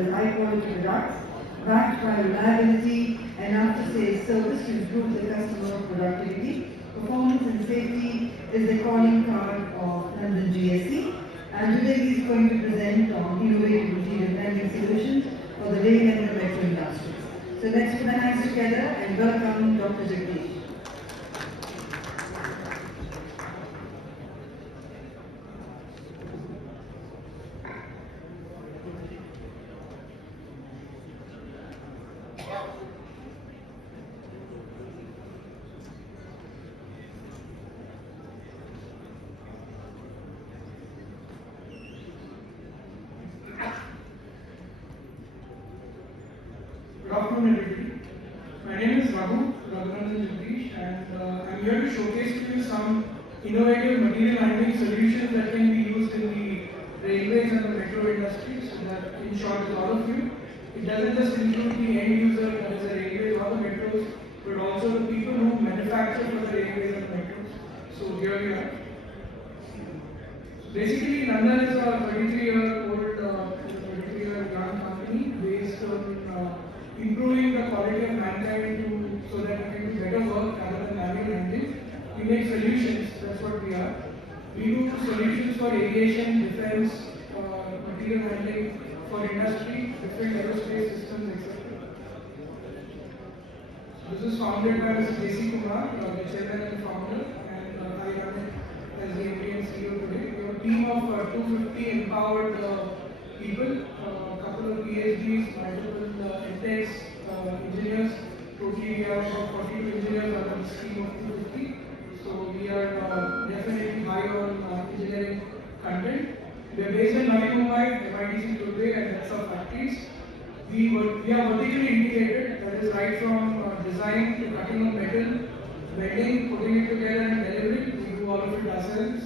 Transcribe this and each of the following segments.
as high quality products, backed by reliability and after-sales service to improve the customer productivity. Performance and safety is the calling card of London GSE, and today he is going to present on innovative material handling solutions for the rail and the metro industries. So let's put our hands together and welcome Dr. Jagdish. Good afternoon, everybody. My name is Raghunandan, Jagdish, and I'm here to showcase to you some innovative material handling solutions that can be used in the railways and the metro industry. So that, in short, to all of you, it doesn't just include the end user, that is the railways or the metros, but also the people who manufacture for the railways and the metros. So here we are. Basically, London is a 33-year young company based on improving the quality of mankind so that we can do better work rather than manual handling. We make solutions, that's what we are. We do solutions for aviation, defense, material handling, for industry, different aerospace systems, etc. This is founded by Mr. J.C. Kumar, the chairman and founder, and I run it as the MD and CEO today. We have a team of 250 empowered people, a couple of PhDs, multiple MTechs, engineers. Totally, we are about 42 engineers out of this team of 250. So we are definitely high on engineering content. We are based in Navi Mumbai, MIDC Conclave, and that's our factories. We are vertically integrated, that is right from design to cutting of metal, welding, putting it together and delivering. We do all of it ourselves.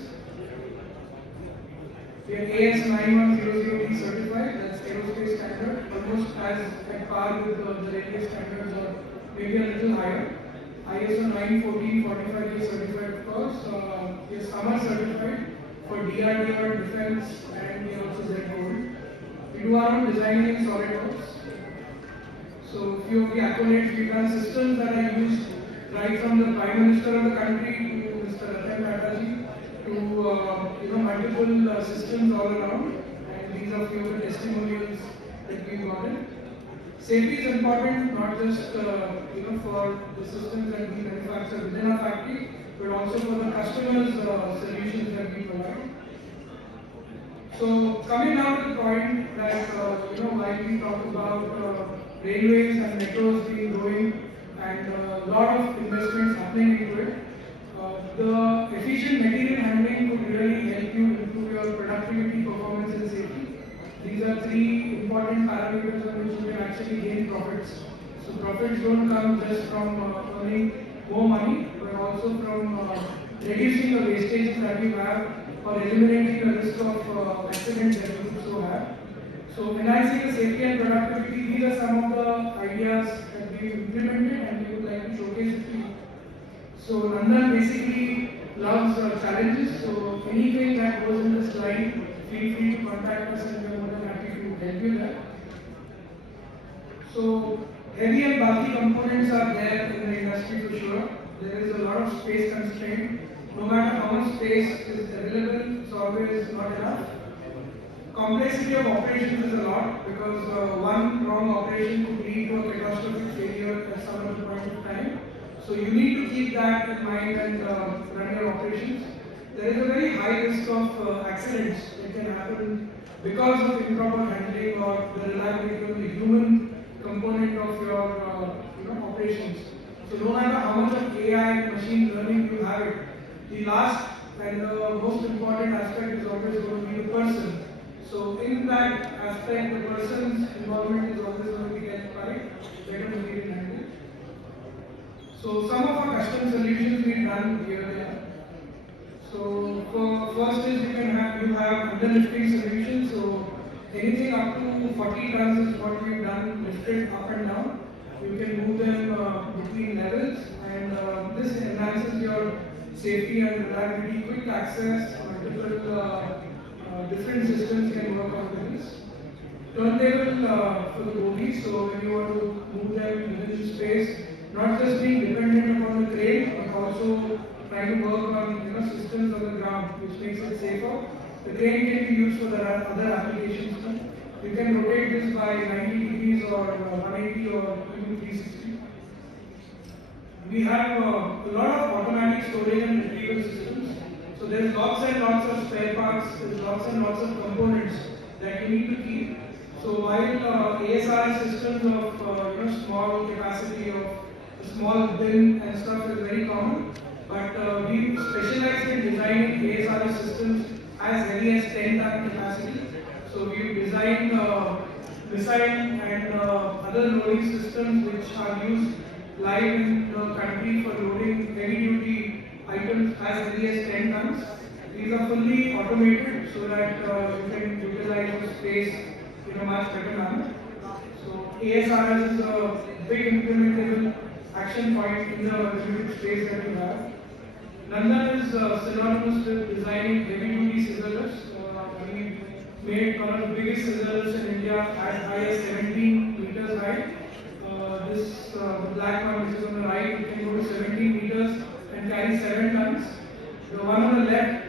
We are AS9100D certified, that's aerospace standard, almost as at par with the railway standards or maybe a little higher. ISO 91445 certified, of course. We are summer certified for DRDO, defense, and we are also Z Gold. We do our own designing in SolidWorks. So few of the accolades, we've done systems that are used right from the Prime Minister of the country to Mr. Ratan Tata to multiple systems all around, and these are few of the testimonials that we've gotten. Safety is important, not just for the systems that we manufacture within our factory, but also for the customers' solutions that we provide. So coming now to the point that why we talk about railways and metros being growing and a lot of investments happening into it. The efficient material handling could really help you improve your productivity, performance, and safety. These are three important parameters on which you can actually gain profits. So profits don't come just from earning more money, but also from reducing the wastages that you have or eliminating the risk of accidents that you also have. So enhancing the safety and productivity, these are some of the ideas that we've implemented and we would like to showcase it to you. So Nandan basically loves challenges, so anything that goes in this line, feel free to contact us and we are more than happy to help you there. So heavy and bulky components are there in the industry for sure. There is a lot of space constraint. No matter how much space is available, it's always not enough. Complexity of operations is a lot because one wrong operation could lead to a catastrophic failure at some other point of time. So you need to keep that in mind and run your operations. There is a very high risk of accidents that can happen because of improper handling or the reliability of the human component of your operations. So no matter how much of AI and machine learning you have it, the last and the most important aspect is always going to be the person. So in that aspect, the person's involvement is always going to be helped by better material handling. So some of our custom solutions we've done here and there. So for first is you have underlifting solutions. So anything up to 40 tons is what we've done, lifted up and down. You can move them between levels, and this enhances your safety and reliability, quick access, multiple different systems can work on this. turntable for the bogies, so when you want to move them within the space, not just being dependent upon the crane, but also trying to work on systems on the ground, which makes it safer. The crane can be used for the other applications too. You can rotate this by 90 degrees or 180 or even 360. We have a lot of automatic storage and retrieval systems. So there's lots and lots of spare parts, there's lots and lots of components that you need to keep. So while ASR systems of small capacity of a small bin and stuff is very common, but we specialize in designing ASR systems as heavy as 10-ton capacity. So we've designed missile and other loading systems which are used live in the country for loading heavy duty items as heavy as 10 tons. These are fully automated so that you can utilize the space in a much better manner. So ASRS is a big implementable action point in the limited space that we have. Nandan is synonymous with designing heavy duty scissor lifts. We made one of the biggest scissor lifts in India as high as 17 meters high. The black one which is on the right, it can go to 17 meters and carry 7 tons. The one on the left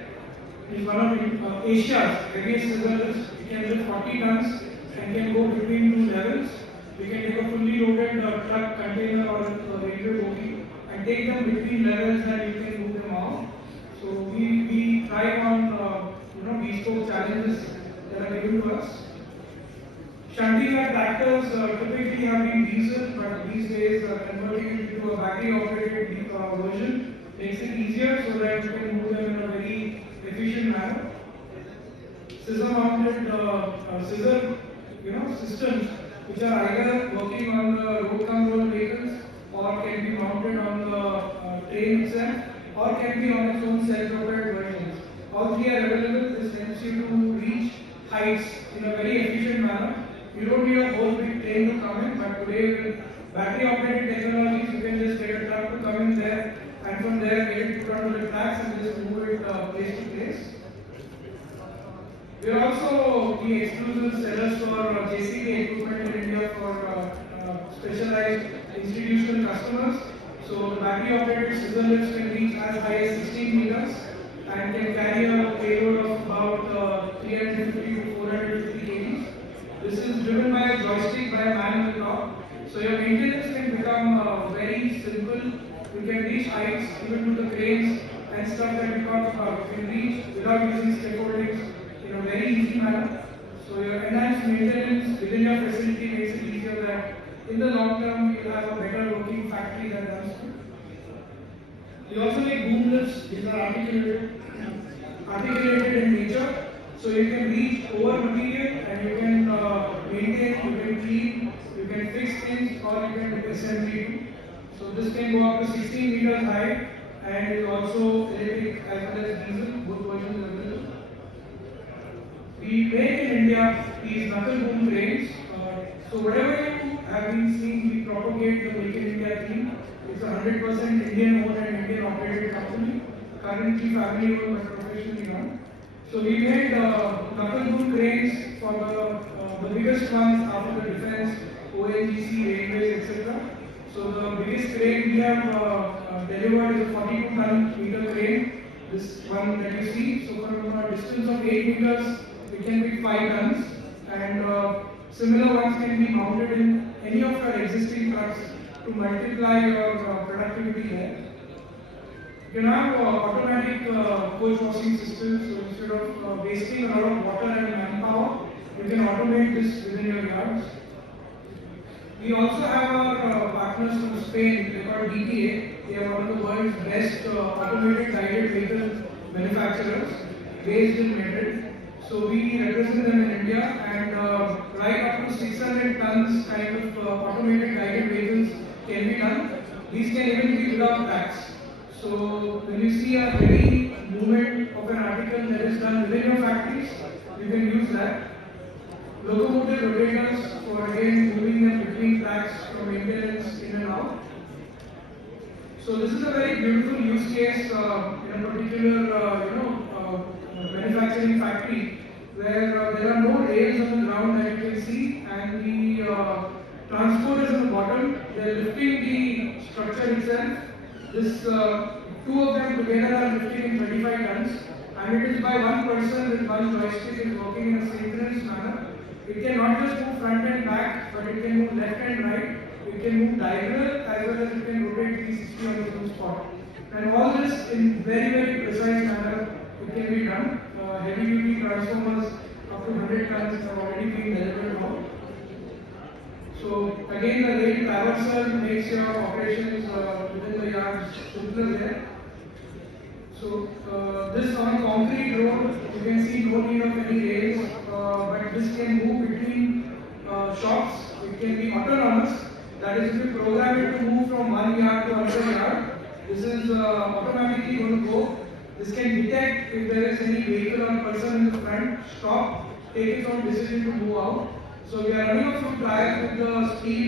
is one of Asia's heaviest scissor lifts. It can lift 40 tons and can go between two levels. We can take a fully loaded truck, container or railway bogie and take them between levels and you can move them out. So we try on bespoke challenges that are given to us. Shunting tractors typically have been diesel, but these days converting it into a battery operated version makes it easier so that you can move them in a very efficient manner. Scissor mounted scissor systems which are either working on the road control vehicles or can be mounted on the train itself or can be on its own self-propelled versions. All three are available. This helps you to reach heights in a very efficient manner. You don't need a whole big train to come in, but today with battery operated technologies, you can just get a truck to come in there and from there get it put onto the tracks and just move it place to place. We are also the exclusive sellers for JCB equipment in India for specialized institutional customers. So the battery operated scissor lifts can reach as high as 16 meters and can carry a payload of about 350 to 450 kg. This is driven by a joystick by a man on the top. So your maintenance can become very simple. You can reach heights even to the cranes and stuff that we talked about. You can reach without using scaffoldings in a very easy manner. So your enhanced maintenance within your facility makes it easier that in the long term you will have a better working factory that runs good. We also make boom lifts which are articulated in nature. So you can reach over material and you can maintain, you can clean, you can fix things or you can do assembly too. So this can go up to 16 meters high and is also electric as well as diesel, both versions are available. We make in India these knuckle boom cranes. So whatever you have been seeing, we propagate the Make in India theme. It's a 100% Indian owned and Indian operated company, currently family owned but professionally run. So we made knuckle boom cranes for the biggest ones after the defense, ONGC, railways, etc. So the biggest crane we have delivered is a 42-ton crane. This one that you see. So from a distance of 8 meters, it can be 5 tons, and similar ones can be mounted in any of your existing trucks to multiply your productivity there. You can have automatic coach washing systems, so instead of wasting a lot of water and manpower, you can automate this within your yards. We also have our partners from Spain, they are called DTA. They are one of the world's best automated guided vehicle manufacturers based in Madrid. So we represent them in India and right up to 600 tons kind of automated guided vehicles can be done. These can even be without tracks. So when you see a heavy movement of an article that is done within your factories, you can use that. Locomotive rotators for again moving them between tracks from maintenance in and out. So this is a very beautiful use case in a particular manufacturing factory where there are no rails on the ground that you can see, and the transport is on the bottom. They are lifting the structure itself. This two of them together are lifting in 35 tons, and it is by one person with one joystick is working in a synchronous manner. It can not just move front and back, but it can move left and right. It can move diagonal as well as it can rotate 360 on its own spot. And all this in very precise manner it can be done. Heavy duty transformers up to 100 tons have already been delivered now. So again, the rail traversal makes your operations within the yards simpler there. So this on a concrete road, you can see no need of any rails, but this can move between shops. It can be autonomous. That is, if you program it to move from one yard to another yard, this is automatically going to go. This can detect if there is any vehicle or person in the front, stop, take its own decision to move out. So we are running a few trials with the steel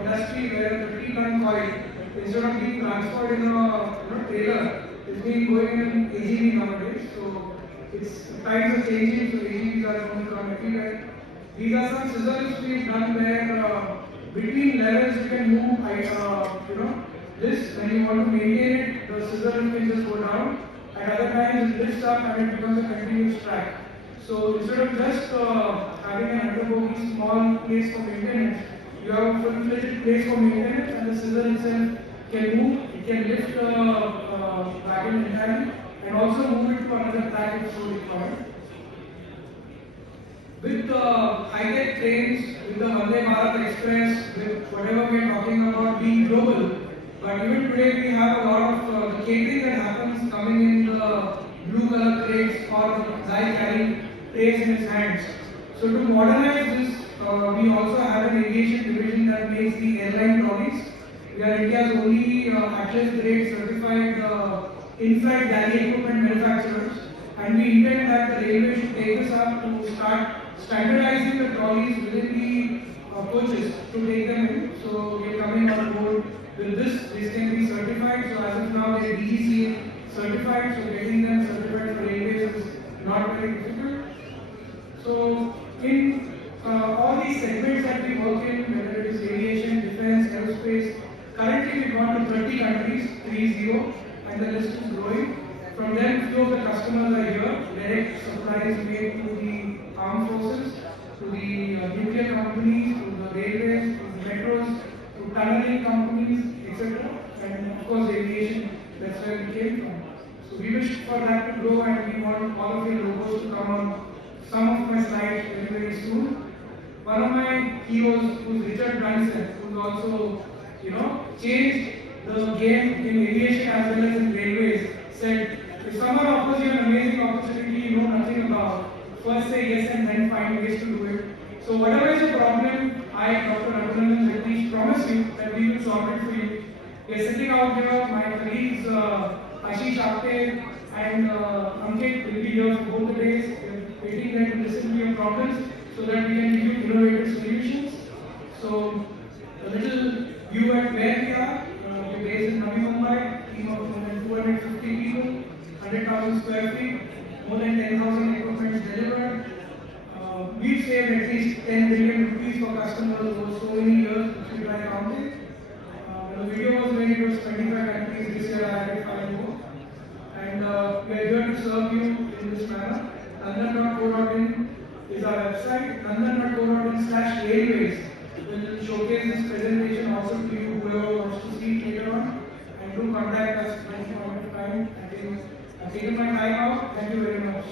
industry where the 3-ton coil, instead of being transferred in a trailer, is being going in AGV nowadays. So it's times are changing, so AGVs are going to come everywhere. These are some scissors we've done where between levels you can move, this when you want to maintain it, the scissor can just go down. At other times it lifts up and it becomes a continuous track. So instead of just having an undergoing small place for maintenance, you have a full-fledged place for maintenance, and the scissor itself can move. It can lift the wagon entirely and also move it to another track if so required. With the high-tech trains, with the Vande Bharat Express, with whatever we are talking about being global, but even today we have a lot of the catering that happens coming in the blue color crates or the guy carrying trays in his hands. So to modernize this, we also have an aviation division that makes the airline trolleys. We are India's only Atlas grade certified in-flight galley equipment manufacturers, and we intend that the railway should take this up to start standardizing the trolleys within the coaches to take them in. So we are coming on board with this. This can be certified. So as of now, they are DGCA certified. So getting them certified for railways is not very difficult. So in all these segments that we work in, whether it is aviation, defense, aerospace, currently we've gone to 30 countries, 30, and the list is growing. From them, few of the customers are here. Direct supplies made to the armed forces, to the nuclear companies, to the railways, to the metros, to tunneling companies, etc. And of course, aviation, that's where we came from. So we wish for that to grow, and we want all of your logos to come on some of my slides very soon. One of my heroes, who's Richard Branson, who's also, changed the game in aviation as well as in railways, said, if someone offers you an amazing opportunity you know nothing about, first say yes and then find ways to do it. So whatever is the problem, I, Dr. Raghunandan, Jagdish, promise you that we will solve it for you. We are sitting out here, my colleagues Ashish Apte and Ankit will be here for both the days. We are waiting there to listen to your problems so that we can give you innovative solutions. So a little view at where we are. We're based in Navi Mumbai, team of more than 250 people, 100,000 square feet, more than 10,000 equipments delivered. We've saved at least 10 billion rupees for customers over so many years, if you try counting. The video was when it was 25 countries, this year I added 5 more. And we are here to serve you in this manner. Nandan.co.in is our website. Nandan.co.in/railways will showcase this presentation also to you, whoever wants to see it later on. And do contact us at any point of time. I think I've taken my time out. Thank you very much.